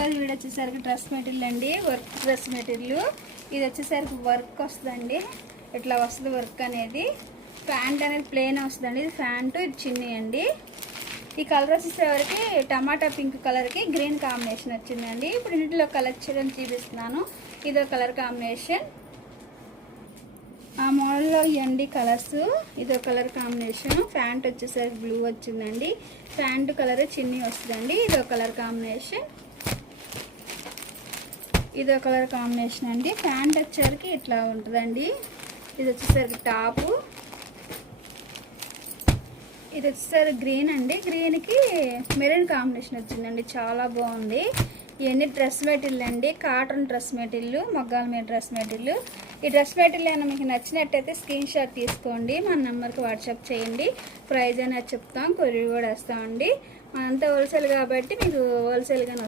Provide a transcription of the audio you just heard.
ఈరోజు వీడియో వచ్చేసరికి dress material అండి, వర్క్ డ్రెస్ మెటీరియల్. ఇది వచ్చేసరికి వర్క్ వస్తుందండి, ఇట్లా వస్తుంది వర్క్ అనేది. ప్యాంట్ అనేది ప్లెయిన్ వస్తుందండి, ఇది ప్యాంటు, ఇది చిన్ని అండి. ఈ కలర్ వచ్చేసరికి టమాటా పింక్ కలర్కి గ్రీన్ కాంబినేషన్ వచ్చిందండి. ఇప్పుడు ఇంట్లో కలెక్షన్ చూపిస్తున్నాను. ఇదో కలర్ కాంబినేషన్, ఆ మోడల్లో ఇవ్వండి కలర్స్. ఇదో కలర్ కాంబినేషన్. ప్యాంట్ వచ్చేసరికి బ్లూ వచ్చిందండి, ప్యాంటు కలర్ చిన్ని వస్తుందండి. ఇదో కలర్ కాంబినేషన్, ఇదో కలర్ కాంబినేషన్ అండి. ప్యాంట్ వచ్చేసరికి ఇట్లా ఉంటుందండి. ఇది వచ్చేసరికి టాపు, ఇది వచ్చేసరికి గ్రీన్ అండి, గ్రీన్కి మెరూన్ కాంబినేషన్ వచ్చిందండి, చాలా బాగుంది. ఇవన్నీ డ్రెస్ మెటీరియల్ అండి, కాటన్ డ్రెస్ మెటీరియల్, మొగ్గాల మీద డ్రెస్ మెటీరియల్. ఈ డ్రెస్ మెటీరియల్ ఏమైనా మీకు నచ్చినట్టయితే స్క్రీన్ షాట్ తీసుకోండి, మన నెంబర్కి వాట్సాప్ చేయండి. ప్రైజ్ అనేది చెప్తాం, కొరియర్ కూడా వేస్తామండి. మనంతా హోల్సేల్ కాబట్టి మీకు హోల్సేల్గా